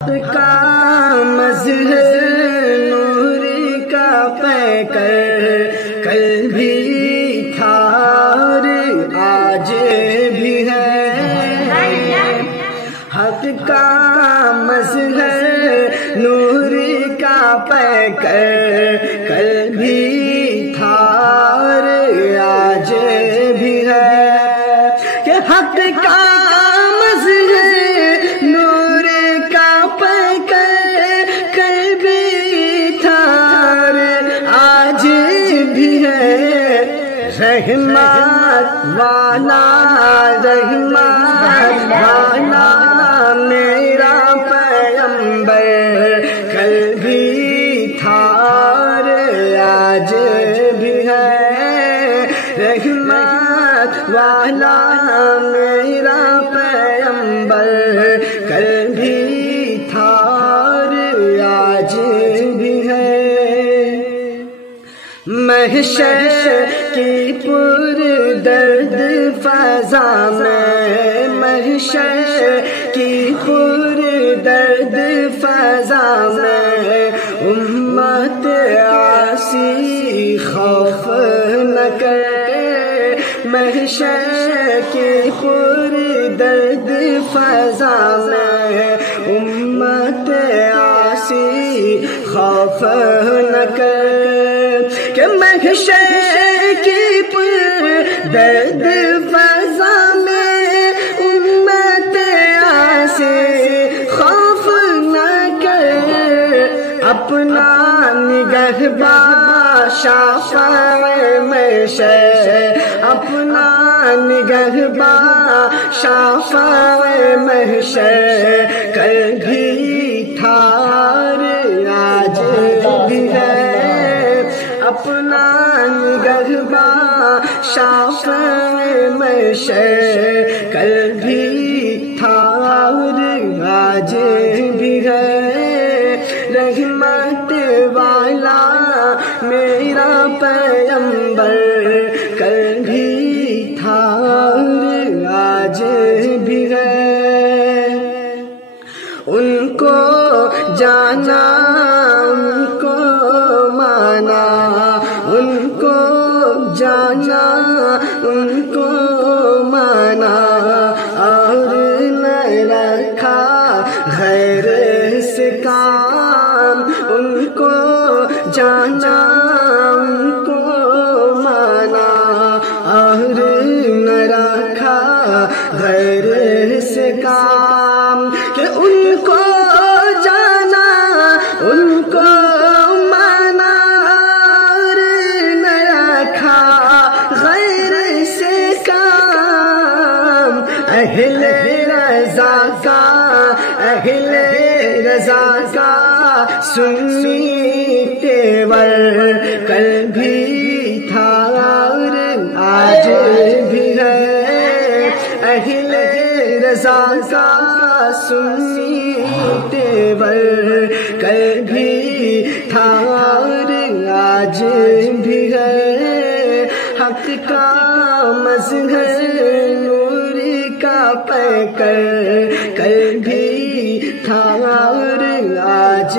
کا مظہر نور کا پیکر کل بھی تھا اور آج بھی ہے، حق کا مظہر نور کا پیکر کل بھی تھا اور آج بھی ہے، کہ حق کا رحمت والا میرا پیغمبر کل بھی تھا اور آج بھی ہے، رحمت والا میرا پیغمبر کل بھی تھا اور آج بھی ہے، محشر کی پر درد فضا میں، محشر کی پر درد فضا میں امت عاصی خوف نہ کرے، محشر کی پر درد فضا میں امت عاصی خوف نہ کرے، کہ محشر کی پر درد فضا میں امت عاصی خوف نہ کرے، اپنا نگہباں شافع محشر، اپنا نگہباں شافع محشر کل بھی تھا اور آج بھی ہے، اپنا نگہباں شافع محشر کل بھی تھا اور آج بھی ہے، رحمت والا میرا پیغمبر کل بھی تھا اور آج بھی ہے، ان کو جانا ان کو مانا، ان کو جانا ان کو مانا، اور نہ رکھا غیر سے کام، ان کو جانا ان کو مانا، اور نہ رکھا غیر سے کام، کہ ان کو جانا ان کو مانا اور نہ رکھا غیر سے کام، اہل رضا کا اہل رضا کا سنی تیور کل بھی تھا اور آج بھی ہے، اہل رضا کا سنی تیور کل بھی تھا اور آج بھی ہے، حق کا مظہر نور کا پیکر کل بھی تھا اور آج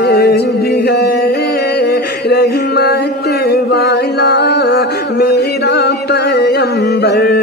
بھی ہے، رحمت والا میرا پیغمبر